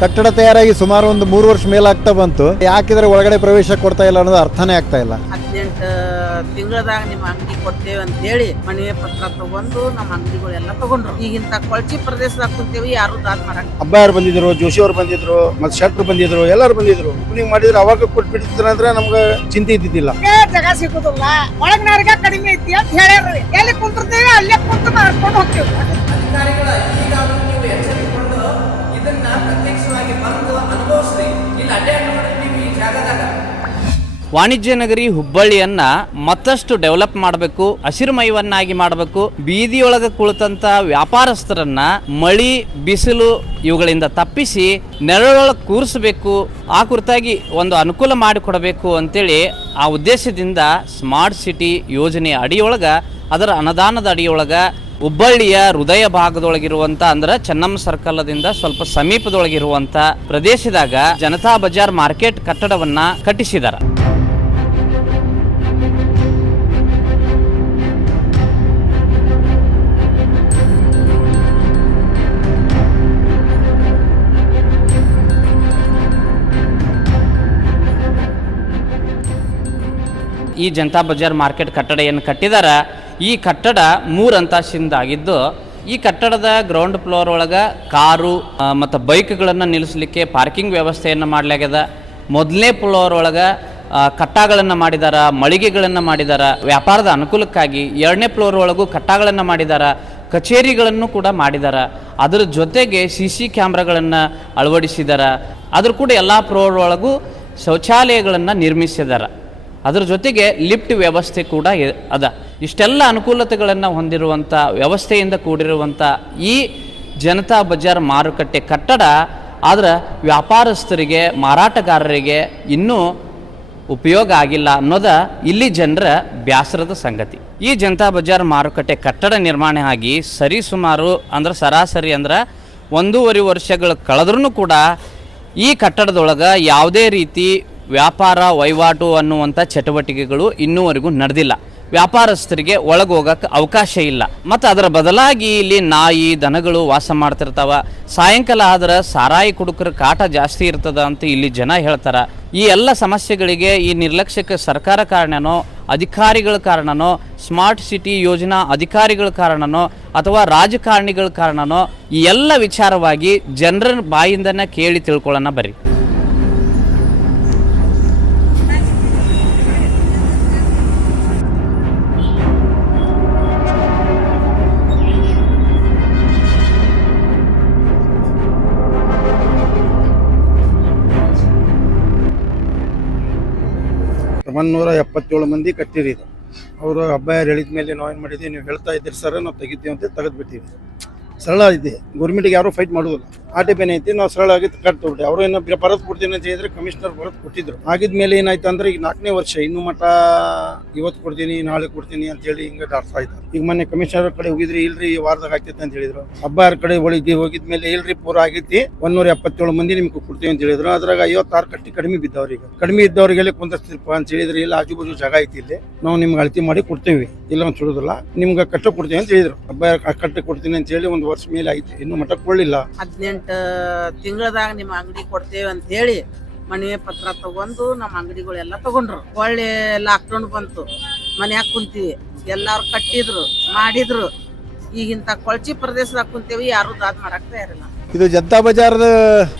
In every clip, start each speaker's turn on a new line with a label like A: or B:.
A: ಕಟ್ಟಡ ತಯಾರಾಗಿ ಸುಮಾರು ಒಂದು ಮೂರು ವರ್ಷ ಮೇಲಾಗ್ತಾ ಬಂತು. ಯಾಕಿದ್ರೆ ಒಳಗಡೆ ಪ್ರವೇಶ ಕೊಡ್ತಾ ಇಲ್ಲ ಅನ್ನೋದು ಅರ್ಥನೇ ಆಗ್ತಾ ಇಲ್ಲ.
B: ಹದಿನೆಂಟು ತಿಂಗಳದಾಗ ನಿಮ್ಮ ಅಂಗಡಿ ಕೊಡ್ತೇವೆ ಅಂತ ಹೇಳಿ ಮನವಿ ಪತ್ರ ತಗೊಂಡು ನಮ್ಮ ಅಂಗಡಿಗಳೆಲ್ಲ ತಗೊಂಡ್ರು. ಈಗಿಂತ ಕೊಳಚಿ ಪ್ರದೇಶದಾಗ ಕುಂತೇವಿ ಯಾರು ದಾದ್ ಮಾಡಕ್
C: ಅವ್ರು ಬಂದಿದ್ರು ಜೋಶಿ ಅವ್ರು ಬಂದಿದ್ರು ಮತ್ತೆ ಶೆಟ್ರು ಬಂದಿದ್ರು ಎಲ್ಲಾರು ಬಂದಿದ್ರು. ಓಪನಿಂಗ್ ಮಾಡಿದ್ರೆ ಅವಾಗ ಕೊಟ್ಬಿಟ್ಟಿದ್ರೆ ಅಂದ್ರೆ ನಮ್ಗೆ ಚಿಂತೆ ಇದ್ದಿದ್ದಿಲ್ಲ.
D: ಜಾಗ ಸಿಗುದಿಲ್ಲ. ಒಳಗಿನವ್ರಿಗೆ ಕಡಿಮೆ ಐತಿ ಅಂತ ಹೇಳ್ಯಾರ ಎಲ್ಲಿ ಕುಂತಿರ್ತೀವಿ ಅಲ್ಲೇ ಕುಂತು ಮಾಡ್ಕೊಂಡು ಹೋಗ್ತೀವಿ.
E: ಅನುಭವಿಸ್ರಿ. ಇಲ್ಲಿ ಜಾಗದಾಗ.
F: ವಾಣಿಜ್ಯ ನಗರಿ ಹುಬ್ಬಳ್ಳಿಯನ್ನ ಮತ್ತಷ್ಟು ಡೆವಲಪ್ ಮಾಡಬೇಕು ಹಸಿರುಮಯವನ್ನಾಗಿ ಮಾಡಬೇಕು, ಬೀದಿಯೊಳಗೆ ಕುಳಿತಂತ ವ್ಯಾಪಾರಸ್ಥರನ್ನ ಮಳಿ, ಬಿಸಿಲು ಇವುಗಳಿಂದ ತಪ್ಪಿಸಿ ನೆರಳೊಳಗೆ ಕೂರಿಸಬೇಕು, ಆ ಕುರಿತಾಗಿ ಒಂದು ಅನುಕೂಲ ಮಾಡಿಕೊಡಬೇಕು ಅಂತೇಳಿ ಆ ಉದ್ದೇಶದಿಂದ ಸ್ಮಾರ್ಟ್ ಸಿಟಿ ಯೋಜನೆಯ ಅಡಿಯೊಳಗ, ಅದರ ಅನುದಾನದ ಅಡಿಯೊಳಗ ಹುಬ್ಬಳ್ಳಿಯ ಹೃದಯ ಭಾಗದೊಳಗಿರುವಂತ ಅಂದ್ರೆ ಚೆನ್ನಮ್ಮ ಸರ್ಕಲ್ದಿಂದ ಸ್ವಲ್ಪ ಸಮೀಪದೊಳಗಿರುವಂತ ಪ್ರದೇಶದಾಗ ಜನತಾ ಬಜಾರ್ ಮಾರ್ಕೆಟ್ ಕಟ್ಟಡವನ್ನ ಕಟ್ಟಿಸಿದಾರ. ಈ ಜನತಾ ಬಜಾರ್ ಮಾರ್ಕೆಟ್ ಕಟ್ಟಡ ಏನು ಕಟ್ಟಿದಾರ? ಈ ಕಟ್ಟಡ ಮೂರು ಅಂತಸ್ತಿಂದಾಗಿದ್ದು ಈ ಕಟ್ಟಡದ ಗ್ರೌಂಡ್ ಫ್ಲೋರ್ ಒಳಗೆ ಕಾರು ಮತ್ತು ಬೈಕ್ಗಳನ್ನು ನಿಲ್ಲಿಸಲಿಕ್ಕೆ ಪಾರ್ಕಿಂಗ್ ವ್ಯವಸ್ಥೆಯನ್ನು ಮಾಡಲಾಗ್ಯದ. ಮೊದಲನೇ ಫ್ಲೋರ್ ಒಳಗೆ ಕಟ್ಟಾಗಳನ್ನು ಮಾಡಿದಾರ, ಮಳಿಗೆಗಳನ್ನು ಮಾಡಿದಾರ. ವ್ಯಾಪಾರದ ಅನುಕೂಲಕ್ಕಾಗಿ ಎರಡನೇ ಫ್ಲೋರ್ ಒಳಗೂ ಕಟ್ಟಾಗಳನ್ನು ಮಾಡಿದಾರ. ಕಚೇರಿಗಳನ್ನು ಕೂಡ ಮಾಡಿದಾರ. ಅದರ ಜೊತೆಗೆ ಸಿ ಸಿ ಕ್ಯಾಮ್ರಾಗಳನ್ನು ಅಳವಡಿಸಿದಾರ. ಅದ್ರ ಕೂಡ ಎಲ್ಲ ಫ್ಲೋರ್ ಒಳಗೂ ಶೌಚಾಲಯಗಳನ್ನು ನಿರ್ಮಿಸಿದಾರ. ಅದರ ಜೊತೆಗೆ ಲಿಫ್ಟ್ ವ್ಯವಸ್ಥೆ ಕೂಡ ಅದ. ಇಷ್ಟೆಲ್ಲ ಅನುಕೂಲತೆಗಳನ್ನು ಹೊಂದಿರುವಂಥ ವ್ಯವಸ್ಥೆಯಿಂದ ಕೂಡಿರುವಂಥ ಈ ಜನತಾ ಬಜಾರ್ ಮಾರುಕಟ್ಟೆ ಕಟ್ಟಡ, ಆದರೆ ವ್ಯಾಪಾರಸ್ಥರಿಗೆ, ಮಾರಾಟಗಾರರಿಗೆ ಇನ್ನೂ ಉಪಯೋಗ ಆಗಿಲ್ಲ ಅನ್ನೋದ ಇಲ್ಲಿ ಜನರ ಬ್ಯಾಸರದ ಸಂಗತಿ. ಈ ಜನತಾ ಬಜಾರ್ ಮಾರುಕಟ್ಟೆ ಕಟ್ಟಡ ನಿರ್ಮಾಣ ಆಗಿ ಸರಿ ಸುಮಾರು ಅಂದ್ರೆ ಸರಾಸರಿ ಅಂದ್ರೆ ಒಂದೂವರೆ ವರ್ಷಗಳು ಕಳೆದ್ರೂ ಕೂಡ ಈ ಕಟ್ಟಡದೊಳಗೆ ಯಾವುದೇ ರೀತಿ ವ್ಯಾಪಾರ ವಹಿವಾಟು ಅನ್ನುವಂಥ ಚಟುವಟಿಕೆಗಳು ಇನ್ನೂವರೆಗೂ ನಡೆದಿಲ್ಲ. ವ್ಯಾಪಾರಸ್ಥರಿಗೆ ಒಳಗೋಗಕ್ಕೆ ಅವಕಾಶ ಇಲ್ಲ. ಮತ್ತು ಅದರ ಬದಲಾಗಿ ಇಲ್ಲಿ ನಾಯಿ, ದನಗಳು ವಾಸ ಮಾಡ್ತಿರ್ತಾವ. ಸಾಯಂಕಾಲ ಆದ್ರೆ ಸಾರಾಯಿ ಕುಡುಕರ ಕಾಟ ಜಾಸ್ತಿ ಇರ್ತದ ಅಂತ ಇಲ್ಲಿ ಜನ ಹೇಳ್ತಾರೆ. ಈ ಎಲ್ಲ ಸಮಸ್ಯೆಗಳಿಗೆ ಈ ನಿರ್ಲಕ್ಷ್ಯಕ್ಕೆ ಸರ್ಕಾರ ಕಾರಣನೋ, ಅಧಿಕಾರಿಗಳ ಕಾರಣನೋ, ಸ್ಮಾರ್ಟ್ ಸಿಟಿ ಯೋಜನಾ ಅಧಿಕಾರಿಗಳ ಕಾರಣನೋ, ಅಥವಾ ರಾಜಕಾರಣಿಗಳ ಕಾರಣನೋ, ಈ ಎಲ್ಲ ವಿಚಾರವಾಗಿ ಜನರ ಬಾಯಿಂದನೇ ಕೇಳಿ ತಿಳ್ಕೊಳ್ಳೋಣ ಬರ್ರಿ.
C: ಒಂದೂರ ಎಪ್ಪತ್ತೇಳು ಮಂದಿ ಕಟ್ಟಿರಿ ಇದು. ಅವರು ಅಬ್ಬಾಯರ್ ಹೇಳಿದ ಮೇಲೆ ನಾವು ಏನು ಮಾಡಿದ್ದೀವಿ ನೀವು ಹೇಳ್ತಾ ಇದ್ದೀರಿ ಸರ್, ನಾವು ತೆಗಿತೀವಿ ಅಂತ ತೆಗೆದ್ಬಿಟ್ಟಿವಿ. ಸರಳ ಇದೆ. ಗೌರ್ಮೆಂಟಿಗೆ ಯಾರೂ ಫೈಟ್ ಮಾಡೋದಿಲ್ಲ ಆ ಟೈಪ್ ಐತಿ ನಾವು ಸರಳವಾಗಿ ಕಟ್ಬಿಟ್ಟು ಅವರು ಏನೋ ಬರತ್ ಕೊಡ್ತೀನಿ ಅಂತ ಹೇಳಿದ್ರೆ ಕಮಿಷನರ್ ಬರತ್ ಕೊಟ್ಟಿದ್ರು. ಆಗಿದ್ಮೇಲೆ ಏನಾಯ್ತು ಅಂದ್ರೆ ಈಗ ನಾಲ್ಕನೇ ವರ್ಷ, ಇನ್ನು ಮಠ ಇವತ್ತು ಕೊಡ್ತೀನಿ, ನಾಳೆ ಕೊಡ್ತೀನಿ ಅಂತ ಹೇಳಿ ಹಿಂಗೆ ಡಾಕ್ಟರ್ ಇದ್ದಾರೆ. ಈಗ ಮೊನ್ನೆ ಕಮಿಷನರ್ ಕಡೆ ಹೋಗಿದ್ರಿ ಇಲ್ರಿ ಈ ವಾರದಾಗ ಆಗ್ತೈತೆ ಅಂತ ಹೇಳಿದ್ರು. ಹಬ್ಬ ಯಾರ ಕಡೆ ಒಳಗೆ ಹೋಗಿದ್ಮೇಲೆ ಇಲ್ರಿ ಪೂರ ಆಗೈತಿ ಒಂದೂರ ಎಪ್ಪತ್ತೇಳು ಮಂದಿ ನಿಮ್ಗೆ ಕೊಡ್ತೀವಿ ಅಂತ ಹೇಳಿದ್ರು. ಅದ್ರಾಗ ಐವತ್ತಾರು ಕಟ್ಟಿ ಕಡಿಮೆ ಬಿದ್ದವ್ರಿಗೆ ಕಡಿಮೆ ಇದ್ದವ್ರಿಗೆಲ್ಲ ಕುಂದಿರ್ತಿರಪ್ಪ ಅಂತ ಹೇಳಿದ್ರೆ. ಇಲ್ಲ ಆಜು ಬಾಜು ಜಾಗ ಐತಿ ಇಲ್ಲಿ. ನಾವು ನಿಮ್ಗೆ ಅಳತಿ ಮಾಡಿ ಕೊಡ್ತೀವಿ. ಇಲ್ಲ ಅಂತ ಹೇಳುದಿಲ್ಲ ನಿಮ್ಗೆ ಕಟ್ಟ ಕೊಡ್ತೀವಿ ಅಂತ ಹೇಳಿದ್ರು. ಹಬ್ಬ ಕಟ್ಟ ಕೊಡ್ತೀನಿ ಅಂತ ಹೇಳಿ ಒಂದು ವರ್ಷ ಮೇಲೆ ಆಯ್ತು. ಇನ್ನು ಮಟ್ಟ ಕೊಡ್ಲಿಲ್ಲ
B: ಹದಿನೆಂಟು ತಿಂಗಳದಾಗ ನಿಮ್ಮ ಅಂಗಡಿ ಕೊಡ್ತೇವೆ ಅಂತ ಹೇಳಿ ಮನವಿ ಪತ್ರ ತಗೊಂಡು ನಮ್ಮ ಅಂಗಡಿಗಳೆಲ್ಲ ತಗೊಂಡ್ರು. ಒಳ್ಳೆ ಲಾಕ್ಡೌನ್ ಬಂತು. ಮನ್ಯಾಗ ಕುಂತೀವಿ. ಎಲ್ಲಾರು ಕಟ್ಟಿದ್ರು, ಮಾಡಿದ್ರು. ಈಗಿಂತ ಕೊಳಚಿ ಪ್ರದೇಶದಾಗ ಕುಂತೇವಿ, ಯಾರು ದಾದ್ ಮಾಡಕ್ ತಯಾರಿಲ್ಲ.
A: ಇದು ಜನತಾ ಬಜಾರ್ದ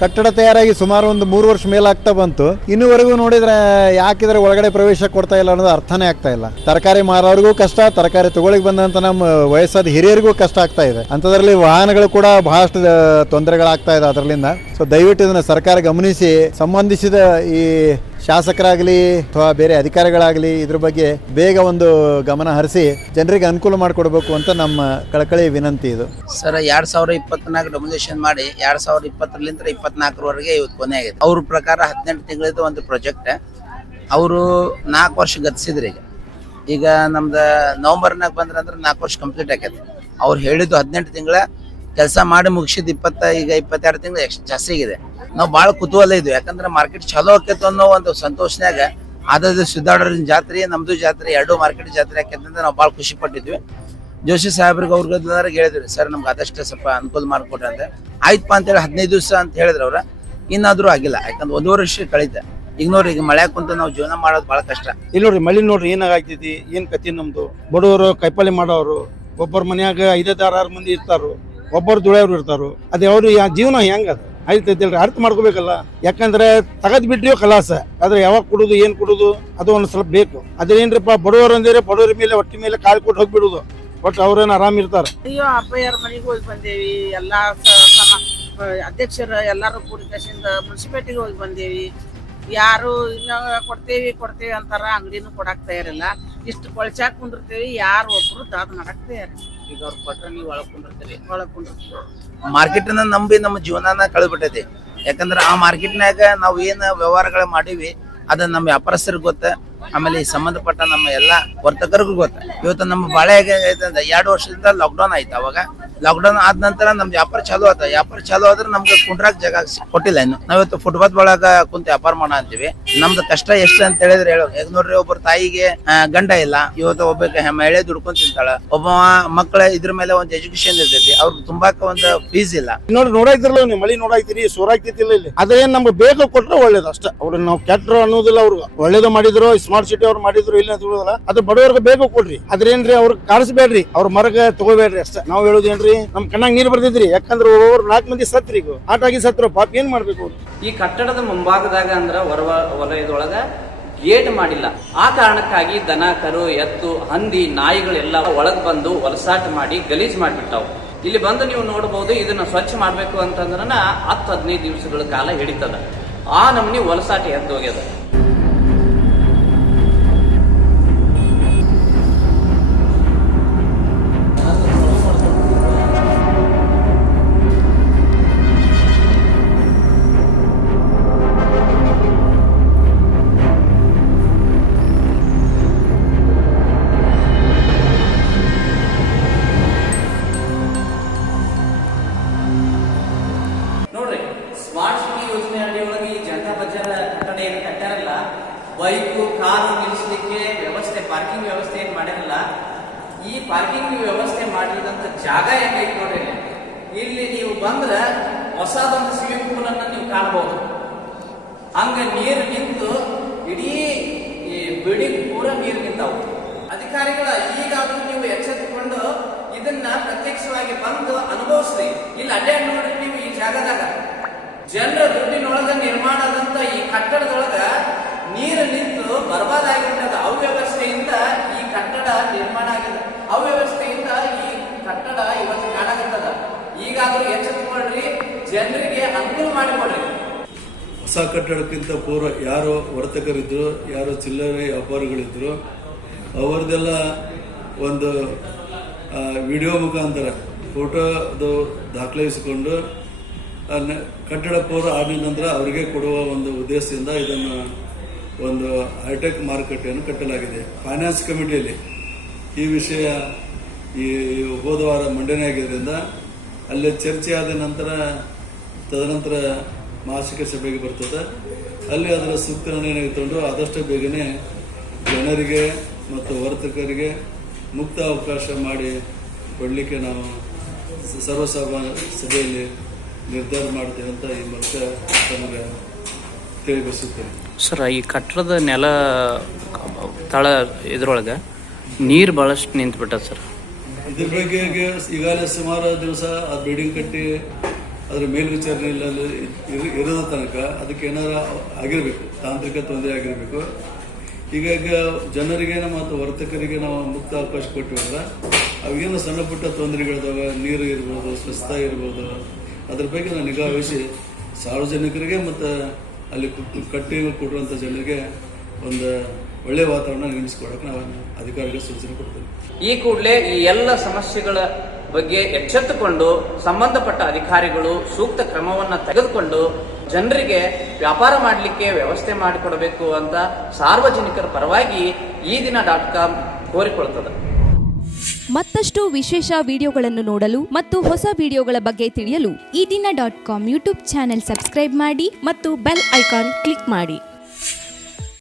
A: ಕಟ್ಟಡ ತಯಾರಾಗಿ ಸುಮಾರು ಒಂದು ಮೂರು ವರ್ಷ ಮೇಲಾಗ್ತಾ ಬಂತು. ಇನ್ನುವರೆಗೂ ನೋಡಿದ್ರೆ ಯಾಕಿದ್ರೆ ಒಳಗಡೆ ಪ್ರವೇಶ ಕೊಡ್ತಾ ಇಲ್ಲ ಅನ್ನೋದು ಅರ್ಥನೇ ಆಗ್ತಾ ಇಲ್ಲ. ತರಕಾರಿ ಮಾರೋರಿಗೂ ಕಷ್ಟ, ತರಕಾರಿ ತಗೊಳಿಕ್ ಬಂದಂತ ನಮ್ಮ ವಯಸ್ಸಾದ ಹಿರಿಯರಿಗೂ ಕಷ್ಟ ಆಗ್ತಾ ಇದೆ. ಅಂಥದ್ರಲ್ಲಿ ವಾಹನಗಳು ಕೂಡ ಬಹಳಷ್ಟು ತೊಂದರೆಗಳಾಗ್ತಾ ಇದೆ ಅದರಲ್ಲಿಂದ. ಸೊ ದಯವಿಟ್ಟು ಇದನ್ನ ಸರ್ಕಾರ ಗಮನಿಸಿ. ಸಂಬಂಧಿಸಿದ ಈ ಶಾಸಕರಾಗಲಿ ಅಥವಾ ಬೇರೆ ಅಧಿಕಾರಿಗಳಾಗಲಿ ಇದ್ರ ಬಗ್ಗೆ ಬೇಗ ಒಂದು ಗಮನ ಹರಿಸಿ ಜನರಿಗೆ ಅನುಕೂಲ ಮಾಡಿಕೊಡ್ಬೇಕು ಅಂತ ನಮ್ಮ ಕಳಕಳಿ ವಿನಂತಿ ಇದು.
G: ಸರ್, ಎರಡ್ ಸಾವಿರ ಇಪ್ಪತ್ನಾಲ್ಕು ಡೊಮಿನೇಷನ್ ಮಾಡಿ ಎರಡ್ ಸಾವಿರದ ಇಪ್ಪತ್ತರಿಂದ ಇಪ್ಪತ್ನಾಲ್ಕರವರೆಗೆ ಇವತ್ತು ಕೊನೆ ಆಗಿದೆ. ಅವ್ರ ಪ್ರಕಾರ ಹದಿನೆಂಟು ತಿಂಗಳಿದ್ದು ಒಂದು ಪ್ರಾಜೆಕ್ಟ್ ಅವರು ನಾಲ್ಕು ವರ್ಷ ಗತಿಸಿದ್ರಿ ಈಗ. ಈಗ ನಮ್ದು ನವಂಬರ್ನಾಗ ಬಂದ್ರೆ ಅಂದ್ರೆ ನಾಲ್ಕು ವರ್ಷ ಕಂಪ್ಲೀಟ್ ಆಗ್ಯದ. ಅವ್ರು ಹೇಳಿದ್ದು ಹದಿನೆಂಟು ತಿಂಗಳ ಕೆಲಸ ಮಾಡಿ ಮುಗಿಸಿದ ಇಪ್ಪತ್ತ, ಈಗ ಇಪ್ಪತ್ತೆರಡು ತಿಂಗಳು ಎಷ್ಟು ಜಾಸ್ತಿ ಆಗಿದೆ. ನಾವು ಭಾಳ ಕುತೂಹಲ ಇದ್ವಿ. ಯಾಕಂದ್ರೆ ಮಾರ್ಕೆಟ್ ಚಲೋ ಆಕೈತೆ ಅನ್ನೋ ಒಂದು ಸಂತೋಷನಾಗ ಆದದ್ದು ಸಿದ್ದಾಡೋರಿನ ಜಾತ್ರೆ, ನಮ್ದು ಜಾತ್ರೆ, ಎರಡು ಮಾರ್ಕೆಟ್ ಜಾತ್ರೆ ಆಕೈತೆ ನಾವು ಭಾಳ ಖುಷಿ ಪಟ್ಟಿದ್ವಿ. ಜೋಶಿ ಸಾಹೇಬ್ರಿಗೆ ಅವ್ರಿಗೆ ಹೇಳಿದ್ವಿ ಸರ್, ನಮ್ಗೆ ಆದಷ್ಟು ಸ್ವಲ್ಪ ಅನುಕೂಲ ಮಾಡಿಕೊಟ್ರೆ ಅಂತ. ಆಯ್ತಪ್ಪ ಅಂತೇಳಿ ಹದಿನೈದು ದಿವಸ ಅಂತ ಹೇಳಿದ್ರು ಅವ್ರ. ಇನ್ನಾದರೂ ಆಗಿಲ್ಲ, ಯಾಕಂದ್ರೆ ಒಂದೂವರೆ ವರ್ಷ ಕಳೀತೆ ಈಗ ನೋಡ್ರಿ, ಈಗ ಮಳೆ ಕುಂತ ನಾವು ಜೀವನ ಮಾಡೋದು ಬಹಳ ಕಷ್ಟ.
C: ಇಲ್ಲಿ ನೋಡ್ರಿ, ಮಳಿ ನೋಡ್ರಿ ಏನಾಗ್ತೈತಿ ಏನು ಕತಿ ನಮ್ದು? ಬಡವರು ಕೈಪಲ್ಲಿ ಮಾಡೋರು, ಒಬ್ಬರ ಮನ್ಯಾಗ ಐದೈದು ಆರು ಮಂದಿ ಇರ್ತಾರು, ಒಬ್ಬರು ದುಡಿಯೋರು ಇರ್ತಾರು ಅದೇ ಅವ್ರು ಯಾ ಜೀವನ ಹೆಂಗ ಅದು ಆಯ್ತೈತಿಲ್ರಿ ಅರ್ಥ ಮಾಡ್ಕೋಬೇಕಲ್ಲ. ಯಾಕಂದ್ರೆ ತಗದ್ ಬಿಟ್ರಿ ಕಲಾಸ. ಆದ್ರೆ ಯಾವಾಗ ಕೊಡುದು, ಏನ್ ಕೊಡುದು, ಅದು ಒಂದ್ ಸ್ವಲ್ಪ ಬೇಕು. ಅದೇನ್ರಿಪ್ಪ ಬಡವರು ಅಂದ್ರೆ ಬಡವರ ಮೇಲೆ, ಹೊಟ್ಟೆ ಮೇಲೆ ಕಾಲು ಕೊಟ್ಟು ಹೋಗ್ಬಿಡುದು. ಬಟ್ ಅವ್ರೇನು ಆರಾಮ್ ಇರ್ತಾರ.
B: ಅಯ್ಯೋ, ಅಪ್ಪಯ್ಯರ ಮನೆಗೆ ಹೋಗಿ ಬಂದೇವಿ. ಎಲ್ಲಾ ಅಧ್ಯಕ್ಷರ ಎಲ್ಲಾರು ಕೂಡಿ ಕಸಿಂದ ಮುನ್ಸಿಪಾಲ್ಟಿಗೆ ಹೋಗಿ ಬಂದೇವಿ. ಯಾರು ಇನ್ನ ಕೊಡ್ತೇವಿ ಕೊಡ್ತೇವಿ ಅಂತಾರ, ಅಂಗಡಿನೂ ಕೊಡಾಕ್ ತಯಾರಿಲ್ಲ. ಇಷ್ಟು ಕೊಳಚಾಕ್ ಕುಂದಿರ್ತೇವಿ, ಯಾರು ಒಬ್ರು ದಾದ್ ಮಾಡಕ್ ತಯಾರಿಲ್ಲ.
G: ಈಗ ಅವ್ರು ಕೊಟ್ರೆ ನೀವು ಒಳಗ್ ಕುಂದಿರ್ತೀರಿ ಮಾರ್ಕೆಟ್ನ ನಂಬಿ ನಮ್ಮ ಜೀವನನ ಕಳೆದ್ಬಿಟ್ಟೈತಿ ಯಾಕಂದ್ರೆ ಆ ಮಾರ್ಕೆಟ್ನಾಗ ನಾವು ಏನು ವ್ಯವಹಾರಗಳು ಮಾಡೀವಿ ಅದು ನಮ್ಮ ವ್ಯಾಪಾರಸ್ಥರಿಗೆ ಗೊತ್ತ ಆಮೇಲೆ ಈ ಸಂಬಂಧಪಟ್ಟ ನಮ್ಮ ಎಲ್ಲ ವರ್ತಕರಿಗೂ ಗೊತ್ತ. ಇವತ್ತು ನಮ್ಮ ಬಾಳೆ ಹೇಗೈತೆ ಅಂದ್ರೆ ಎರಡು ವರ್ಷದಿಂದ ಲಾಕ್ಡೌನ್ ಆಯ್ತು. ಅವಾಗ ಲಾಕ್ಡೌನ್ ಆದ ನಂತರ ನಮ್ ವ್ಯಾಪಾರ ಚಾಲು ಆತ. ವ್ಯಾಪಾರ ಚಾಲು ಆದ್ರೆ ನಮ್ಗೆ ಕುಂಡ್ರಾಕ್ ಜಾಗ ಕೊಟ್ಟಿಲ್ಲ ಇನ್ನು. ನಾವಿವತ್ತು ಫುಟ್ಪಾತ್ ಒಳಗ ಕುಂತ ವ್ಯಾಪಾರ ಮಾಡ ಅಂತೀವಿ. ನಮ್ದು ಕಷ್ಟ ಎಷ್ಟು ಅಂತ ಹೇಳಿದ್ರೆ ಹೇಳೋ. ಈಗ ನೋಡ್ರಿ ಒಬ್ಬರ ತಾಯಿಗೆ ಗಂಡ ಇಲ್ಲ. ಇವತ್ತು ಒಬ್ಬ ಮಹಿಳೆ ದುಡ್ಕೊಂಡ್ ತಿಂತಾಳ. ಒಬ್ಬ ಮಕ್ಕಳ ಇದ್ರ ಮೇಲೆ ಒಂದು ಎಜುಕೇಶನ್ ಇರ್ತೈತಿ. ಅವ್ರಿಗೆ ತುಂಬಾಕ ಒಂದು ಫೀಸ್ ಇಲ್ಲ.
C: ನೋಡಿ ನೋಡಾಯ್ತಿರ್ಲ ನೀವು. ಮಳಿ ನೋಡಾಯ್ತಿರಿ ಸೋರಾಗ್ತಿತ್ತಿಲ್ಲ ಇಲ್ಲಿ. ಅದೇನ್ ನಮ್ಗೆ ಬೇಗ ಕೊಟ್ರೆ ಒಳ್ಳೇದು ಅಷ್ಟೇ. ಅವ್ರಿಗೆ ನಾವು ಕೆಟ್ಟರು ಅನ್ನೋದಿಲ್ಲ ಅವ್ರಿಗೆ ಒಳ್ಳೇದು ಮಾಡಿದ್ರು ಸ್ಮಾರ್ಟ್ ಸಿಟಿ ಅವ್ರು ಮಾಡಿದ್ರು ಇಲ್ಲ ಅಂತ ಹೇಳೋದಿಲ್ಲ, ಅದು ಬಡವರಿಗೆ ಬೇಗ ಕೊಡ್ರಿ. ಅದ್ರೇನ್ರಿ ಅವ್ರ ಕಾಣಿಸ್ಬೇಡ್ರಿ ಅವ್ರ ಮರಗ ತಗೋಬೇಡ್ರಿ ಅಷ್ಟೇ. ನಾವು ಹೇಳೋದು ಏನ್ರಿ, ನಮ್ ಕಣ್ಣಾಗ ನೀರ್ ಬರ್ತಿದ್ರಿ ಯಾಕಂದ್ರೆ ಒಬ್ಬರು ನಾಲ್ಕು ಮಂದಿ ಸತ್ರಿ ಆಟಾಗಿ ಸತ್ರು, ಪಾಪ ಏನ್ ಮಾಡ್ಬೇಕು
F: ಈ ಕಟ್ಟಡದ ಮುಂಭಾಗದಾಗ ಅಂದ್ರ ಹೊರ ವಲಯದೊಳಗ ಗೇಟ್ ಮಾಡಿಲ್ಲ. ಆ ಕಾರಣಕ್ಕಾಗಿ ದನ, ಕರು, ಎತ್ತು, ಹಂದಿ, ನಾಯಿಗಳೆಲ್ಲ ಒಳಗ್ ಬಂದು ಹೊಲಸಾಟ ಮಾಡಿ ಗಲೀಜ್ ಮಾಡಿಬಿಟ್ಟಾವು. ಇಲ್ಲಿ ಬಂದು ನೀವು ನೋಡಬಹುದು ಇದನ್ನ ಸ್ವಚ್ಛ ಮಾಡ್ಬೇಕು ಅಂತಂದ್ರ ಹತ್ತು ಹದಿನೈದು ದಿವಸಗಳ ಕಾಲ ಹಿಡಿತದ. ಆ ನಮ್ನಿ ಹೊಲಸಾಟ ಎದ್ದು ಹೋಗ್ಯದ. ಮಾಡಿರಲ್ಲ, ಈ ಪಾರ್ಕಿಂಗ್ ವ್ಯವಸ್ಥೆ ಮಾಡಿದಂತ ಜಾಗ ಹೆಂಗೈತೆ ನೋಡ್ರಿ? ಇಲ್ಲಿ. ನೀವು ಬಂದ್ರೆ ಹೊಸದೊಂದು ಸ್ವಿಮ್ಮಿಂಗ್ ಪೂಲ್ ಅನ್ನ ನೀವು ಕಾಣಬಹುದು ಹಂಗ ನೀರು ನಿಂತು ಇಡೀ ಈ ಬಿಲ್ಡಿಂಗ್ ಪೂರ ನೀರು ನಿಂತಾವು. ಅಧಿಕಾರಿಗಳ ಈಗಾಗಲೂ ನೀವು ಎಚ್ಚೆತ್ತುಕೊಂಡು ಇದನ್ನ ಪ್ರತ್ಯಕ್ಷವಾಗಿ ಬಂದು ಅನುಭವಿಸ್ರಿ. ಇಲ್ಲಿ ಅಡ್ಡಾಡ್ ನೋಡ್ರಿ ನೀವು ಈ ಜಾಗದಾಗ. ಜನರ ದುಡ್ಡಿನೊಳಗ ನಿರ್ಮಾಣ ಆದಂತ ಈ ಕಟ್ಟಡದೊಳಗ ನೀರು ನಿಂತು ಬರ್ಬಾದಾಗಿರ್ತದ ಅವ್ಯವಸ್ಥೆಯಿಂದ ಕಟ್ಟಡ ನಿರ್ಮಾಣ ಆಗಿದೆ. ಅವ್ಯವಸ್ಥೆಯಿಂದ ಈ ಕಟ್ಟಡ ಇವತ್ತು ಕಾಣಾಗತ್ತದ ಈಗಾದ್ರೂ ಎಚ್ಚೆತ್ತುಕೊಳ್ರಿ ಜನರಿಗೆ ಅನುಕೂಲ ಮಾಡಿಕೊಡ್ರಿ
H: ಹೊಸ ಕಟ್ಟಡಕ್ಕಿಂತ ಪೂರ್ವ ಯಾರು ವರ್ತಕರಿದ್ರು, ಯಾರು ಚಿಲ್ಲರೆ ವ್ಯಾಪಾರಿಗಳಿದ್ರು ಅವರದೆಲ್ಲ ಒಂದು ವಿಡಿಯೋ ಮುಖಾಂತರ ಫೋಟೋದು ದಾಖಲಿಸಿಕೊಂಡು ಕಟ್ಟಡ ಪೂರ್ವ ಆದ ನಂತರ ಅವರಿಗೆ ಕೊಡುವ ಒಂದು ಉದ್ದೇಶದಿಂದ ಇದನ್ನು ಒಂದು ಹೈಟೆಕ್ ಮಾರುಕಟ್ಟೆಯನ್ನು ಕಟ್ಟಲಾಗಿದೆ. ಫೈನಾನ್ಸ್ ಕಮಿಟಿಯಲ್ಲಿ. ಈ ವಿಷಯ ಈ ಹೋದ ವಾರ ಮಂಡನೆ ಆಗಿದ್ದರಿಂದ ಅಲ್ಲಿ ಚರ್ಚೆ ಆದ ನಂತರ ತದನಂತರ ಮಾಸಿಕ ಸಭೆಗೆ ಬರ್ತದೆ. ಅಲ್ಲಿ ಅದರ ಸೂಕ್ತ ನಿರ್ಣಯ ತಗೊಂಡು ಆದಷ್ಟು ಬೇಗನೆ ಜನರಿಗೆ ಮತ್ತು ವರ್ತಕರಿಗೆ ಮುಕ್ತ ಅವಕಾಶ ಮಾಡಿ ಕೊಡಲಿಕ್ಕೆ ನಾವು ಸರ್ವಸಭ ಸಭೆಯಲ್ಲಿ ನಿರ್ಧಾರ ಮಾಡ್ತೇವೆ ಅಂತ ಈ ಮೂಲಕ ತಮಗೆ ತಿಳಿಸುತ್ತೇನೆ
F: ಸರ್, ಈ ಕಟ್ಟಡದ ನೆಲ, ತಳ ಇದ್ರೊಳಗ ನೀರು ಬಹಳಷ್ಟು ನಿಂತ್ಬಿಟ್ಟ ಸರ್.
H: ಇದ್ರ ಬಗ್ಗೆ ಈಗಾಗಲೇ ಸುಮಾರು ದಿವಸ ಆ ಬಿಲ್ಡಿಂಗ್ ಕಟ್ಟಿ ಅದ್ರ ಮೇಲ್ವಿಚಾರಣೆ ಇಲ್ಲ ಇರ- ಇರದ ತನಕ ಅದಕ್ಕೆ ಏನಾರ ಆಗಿರ್ಬೇಕು, ತಾಂತ್ರಿಕ ತೊಂದರೆ ಆಗಿರ್ಬೇಕು. ಹೀಗಾಗಿ ಜನರಿಗೆ ಮತ್ತು ವರ್ತಕರಿಗೆ ನಾವು ಮುಕ್ತ ಅವಕಾಶ ಕೊಟ್ಟಿವಲ್ಲ ಅವೇನು ಸಣ್ಣ ಪುಟ್ಟ ತೊಂದರೆಗಳಿದಾವೆ, ನೀರು ಇರ್ಬೋದು ಸ್ವಚ್ಛತಾ ಇರ್ಬೋದು, ಅದ್ರ ಬಗ್ಗೆ ನಾವು ನಿಗಾ ವಹಿಸಿ ಸಾರ್ವಜನಿಕರಿಗೆ ಮತ್ತು ಅಲ್ಲಿ ಕಟ್ಟಿ ಕೊಡುವಂಥ ಜನರಿಗೆ ಒಂದು ಒಳ್ಳೆಯ ವಾತಾವರಣ ನಿರ್ಮಿಸಿಕೊಡಕ್ಕೆ ನಾವು ಅಧಿಕಾರಿಗಳ ಸೂಚನೆ ಕೊಡ್ತೇವೆ.
F: ಈ ಕೂಡಲೇ ಈ ಎಲ್ಲ ಸಮಸ್ಯೆಗಳ ಬಗ್ಗೆ ಎಚ್ಚೆತ್ತುಕೊಂಡು ಸಂಬಂಧಪಟ್ಟ ಅಧಿಕಾರಿಗಳು ಸೂಕ್ತ ಕ್ರಮವನ್ನ ತೆಗೆದುಕೊಂಡು ಜನರಿಗೆ ವ್ಯಾಪಾರ ಮಾಡಲಿಕ್ಕೆ ವ್ಯವಸ್ಥೆ ಮಾಡಿಕೊಡಬೇಕು ಅಂತ ಸಾರ್ವಜನಿಕರ ಪರವಾಗಿ ಈ ದಿನ ಡಾಟ್ ಕಾಮ್ ಕೋರಿಕೊಳ್ತದೆ.
I: ಮತ್ತಷ್ಟು ವಿಶೇಷ ವಿಡಿಯೋಗಳನ್ನು ನೋಡಲು ಮತ್ತು ಹೊಸ ವಿಡಿಯೋಗಳ ಬಗ್ಗೆ ತಿಳಿಯಲು ಈ ದಿನ dot com YouTube channel subscribe ಮಾಡಿ ಮತ್ತು ಬೆಲ್ ಐಕಾನ್ ಕ್ಲಿಕ್ ಮಾಡಿ.